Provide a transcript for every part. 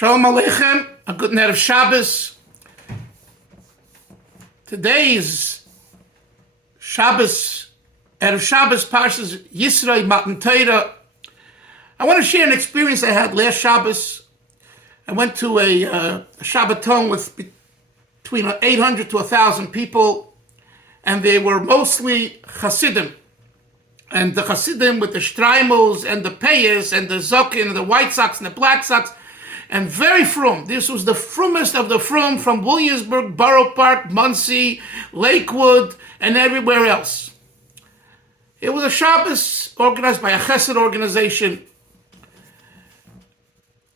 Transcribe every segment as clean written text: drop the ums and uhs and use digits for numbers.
Shalom Aleichem, a good night of Shabbos. Today is Shabbos, Erev Shabbos, Parshas Yisro, Matan Torah. I want to share an experience I had last Shabbos. I went to a Shabbaton with between 800 to 1,000 people, and they were mostly Chasidim. And the Chasidim with the Streimels and the Payas and the Zokin and the White Sox and the Black Sox, and very frum. This was the frummest of the frum from Williamsburg, Borough Park, Muncie, Lakewood, and everywhere else. It was a Shabbos organized by a Chesed organization.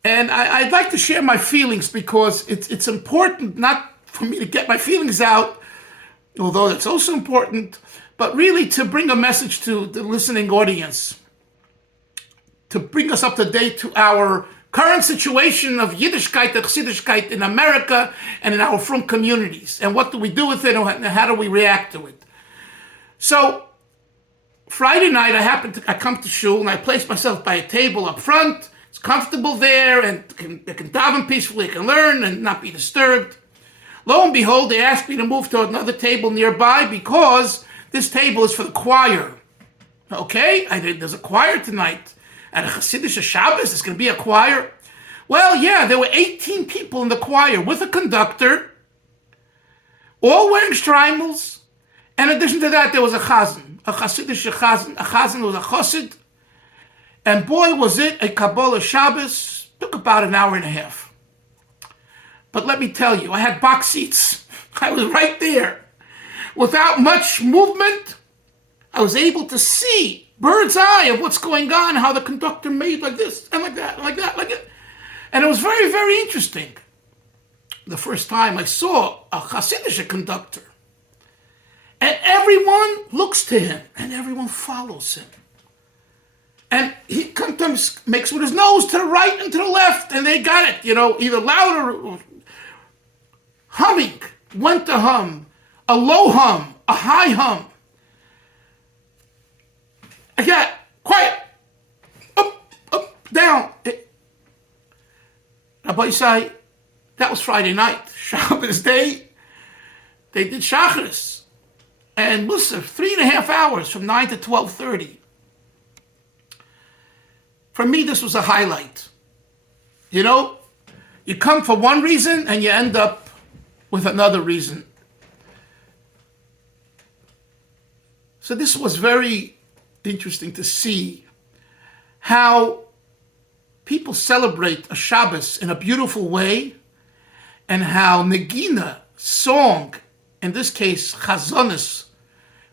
And I'd like to share my feelings because it's important not for me to get my feelings out, although that's also important, but really to bring a message to the listening audience, to bring us up to date to our current situation of Yiddishkeit and Chassidishkeit in America and in our frum communities. And what do we do with it and how do we react to it? So Friday night, I come to shul and I place myself by a table up front. It's comfortable there and I can daven peacefully, I can learn and not be disturbed. Lo and behold, they asked me to move to another table nearby because this table is for the choir. Okay, there's a choir tonight. At a Hasidic Shabbos, there's going to be a choir. Well, yeah, there were 18 people in the choir with a conductor, all wearing streimels. And in addition to that, there was a chazan, a Hasidic chazan. A chazan was a chosid. And boy, was it a Kabbalah Shabbos. Took about an hour and a half. But let me tell you, I had box seats. I was right there. Without much movement, I was able to see bird's eye of what's going on, how the conductor made like this and like that, like that, like it. And it was very, very interesting. The first time I saw a Hasidic conductor. And everyone looks to him and everyone follows him. And he sometimes makes with his nose to the right and to the left, and they got it, either louder or humming, went to hum, a low hum, a high hum. I got quiet, up, down. Rabbi Isai, that was Friday night. Shabbos day, they did Shacharis. And listen, 3.5 hours from 9 to 12:30. For me, this was a highlight. You come for one reason and you end up with another reason. So this was very interesting to see how people celebrate a Shabbos in a beautiful way, and how Negina, song, in this case chazanis,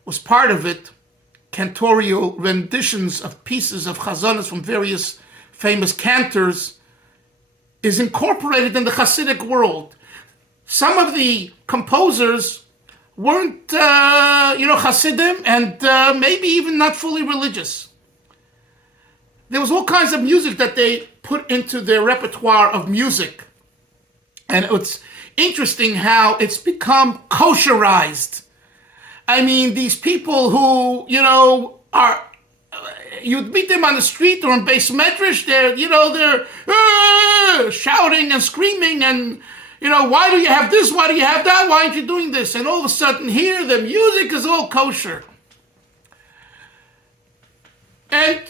was part of it, cantorial renditions of pieces of chazanis from various famous cantors, is incorporated in the Hasidic world. Some of the composers weren't, Hasidim, and maybe even not fully religious. There was all kinds of music that they put into their repertoire of music. And it's interesting how it's become kosherized. I mean, these people who, you'd meet them on the street or in Beis Medrash, they're shouting and screaming and, why do you have this? Why do you have that? Why aren't you doing this? And all of a sudden here, the music is all kosher. And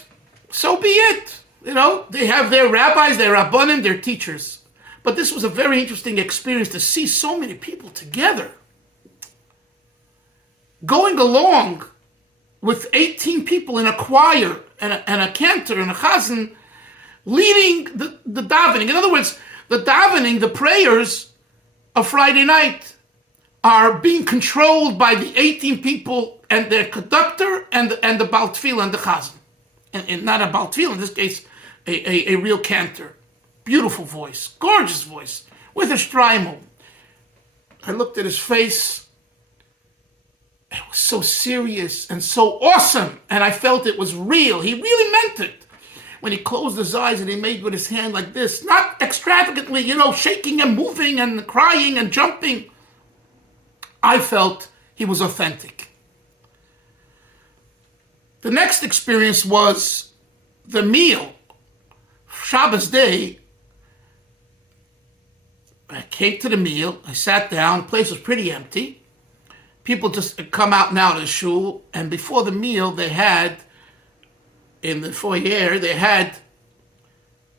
so be it. They have their rabbis, their rabbanim, their teachers. But this was a very interesting experience to see so many people together, going along with 18 people in a choir and a cantor and a chazan, leading the davening. In other words, the davening, the prayers of Friday night are being controlled by the 18 people and their conductor and the Baal Tefillah and the chazan. And not a Baal Tefillah, in this case, a real cantor. Beautiful voice, gorgeous voice, with a streimel. I looked at his face. It was so serious and so awesome. And I felt it was real. He really meant it. When he closed his eyes and he made with his hand like this, not extravagantly, shaking and moving and crying and jumping. I felt he was authentic. The next experience was the meal, Shabbos day. I came to the meal. I sat down. The place was pretty empty. People just come out now to the shul. And before the meal, they had, in the foyer, they had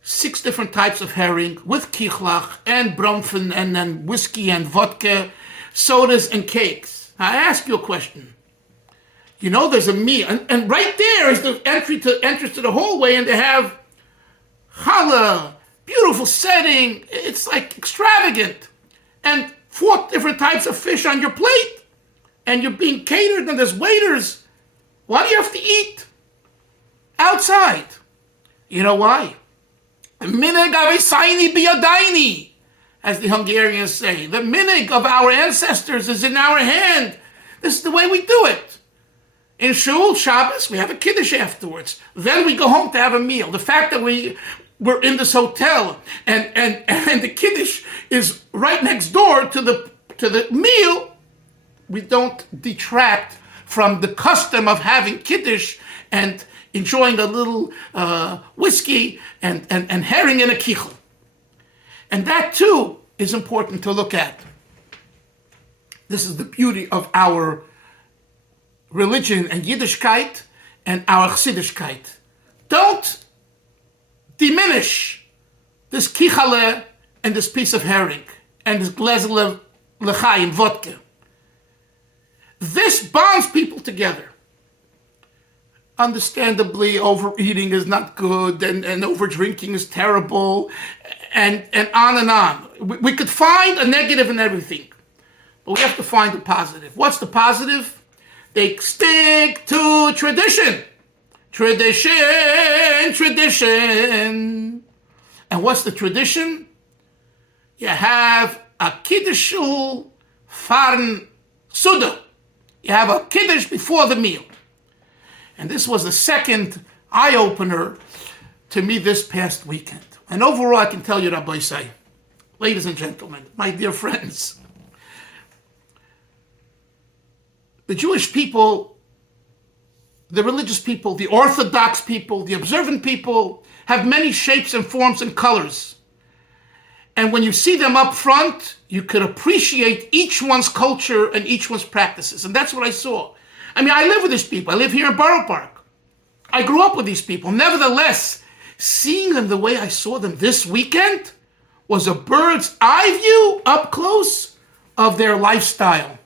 6 different types of herring with kichlach and bromfen and then whiskey and vodka, sodas and cakes. Now, I ask you a question. You know, there's a meal, and right there is the entrance to the hallway, and they have challah, beautiful setting. It's like extravagant, and 4 different types of fish on your plate, and you're being catered, and there's waiters. Why do you have to eat outside? You know why? Minig avisaini biyadaini, as the Hungarians say. The minig of our ancestors is in our hand. This is the way we do it. In Shul, Shabbos, we have a Kiddush afterwards. Then we go home to have a meal. The fact that we're in this hotel and the Kiddush is right next door to the meal, we don't detract from the custom of having Kiddush and enjoying a little whiskey and herring in a kichel. And that too is important to look at. This is the beauty of our religion and Yiddishkeit and our Chassidishkeit. Don't diminish this kichale and this piece of herring and this glazle l'chaim vodka. This bonds people together. Understandably, overeating is not good and over drinking is terrible and on and on. We could find a negative in everything, but we have to find the positive. What's the positive? They stick to tradition. Tradition. And what's the tradition? You have a kiddush fahren suda. You have a kiddush before the meal. And this was the second eye-opener to me this past weekend. And overall, I can tell you, Rabbi Say, ladies and gentlemen, my dear friends, the Jewish people, the religious people, the Orthodox people, the observant people have many shapes and forms and colors. And when you see them up front, you could appreciate each one's culture and each one's practices. And that's what I saw. I mean, I live with these people. I live here in Borough Park. I grew up with these people. Nevertheless, seeing them the way I saw them this weekend was a bird's eye view up close of their lifestyle.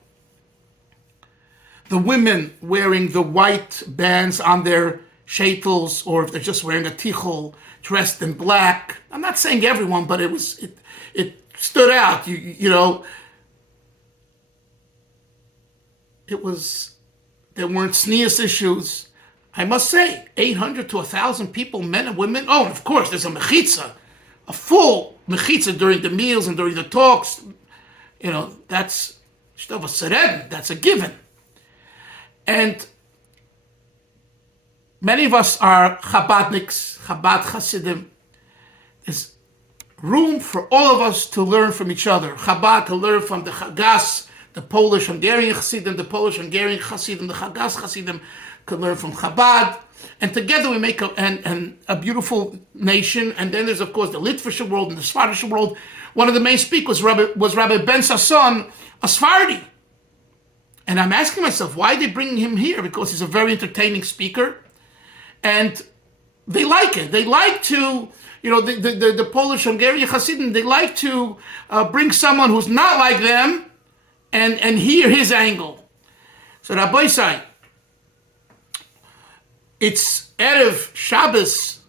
The women wearing the white bands on their shaitels, or if they're just wearing a tichel, dressed in black. I'm not saying everyone, but it stood out. You know, there weren't sneeze issues. I must say, 800 to 1,000 people, men and women. Oh, and of course, there's a mechitza, a full mechitza during the meals and during the talks. You know, that's a given. And many of us are Chabadniks, Chabad Chasidim. There's room for all of us to learn from each other. Chabad to learn from the Chagas, the Polish Hungarian Chasidim, the Polish Hungarian Chasidim, the Chagas Chasidim could learn from Chabad. And together we make a beautiful nation. And then there's, of course, the Litvish world and the Svardish world. One of the main speakers was Rabbi Ben Sasson, a Sephardi. And I'm asking myself, why are they bringing him here? Because he's a very entertaining speaker. And they like it. They like to, you know, the Polish Hungarian Hasidim, they like to bring someone who's not like them and hear his angle. So Rabbi Say, it's Erev Shabbos,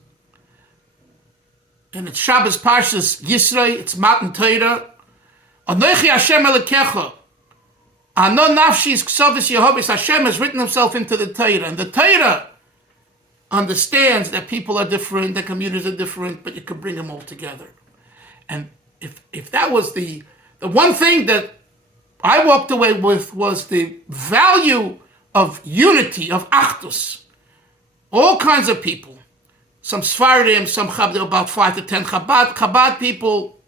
and it's Shabbos Parshas Yisrei, it's Matan Torah. Anochi Hashem Elokecha. Anon nafshis ksavis Yehovis. Hashem has written himself into the Torah. And the Torah understands that people are different, that communities are different, but you can bring them all together. And if that was the one thing that I walked away with was the value of unity, of achdus. All kinds of people. Some Sfardim, some Chabad, about 5 to 10 Chabad people.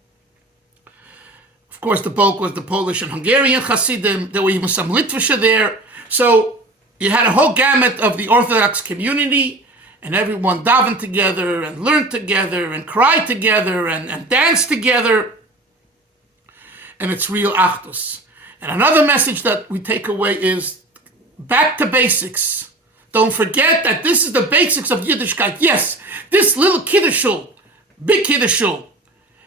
Of course, the bulk was the Polish and Hungarian Chasidim. There were even some Litvisha there. So you had a whole gamut of the Orthodox community, and everyone davened together and learned together and cried together and danced together. and it's real achdus. And another message that we take away is back to basics. Don't forget that this is the basics of Yiddishkeit. Yes, this little kiddushul, big kiddushul,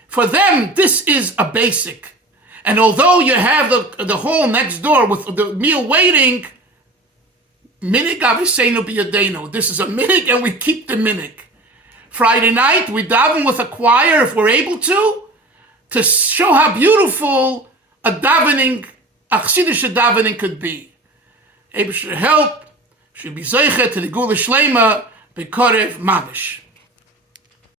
for them, this is a basic. And although you have the hall next door with the meal waiting, minig aviseinu biyadenu. This is a minig, and we keep the minig. Friday night, we daven with a choir if we're able to show how beautiful a davening, a chassidische davening could be. Able should help, should be zeicher to the gula shlema, bekorev mamish.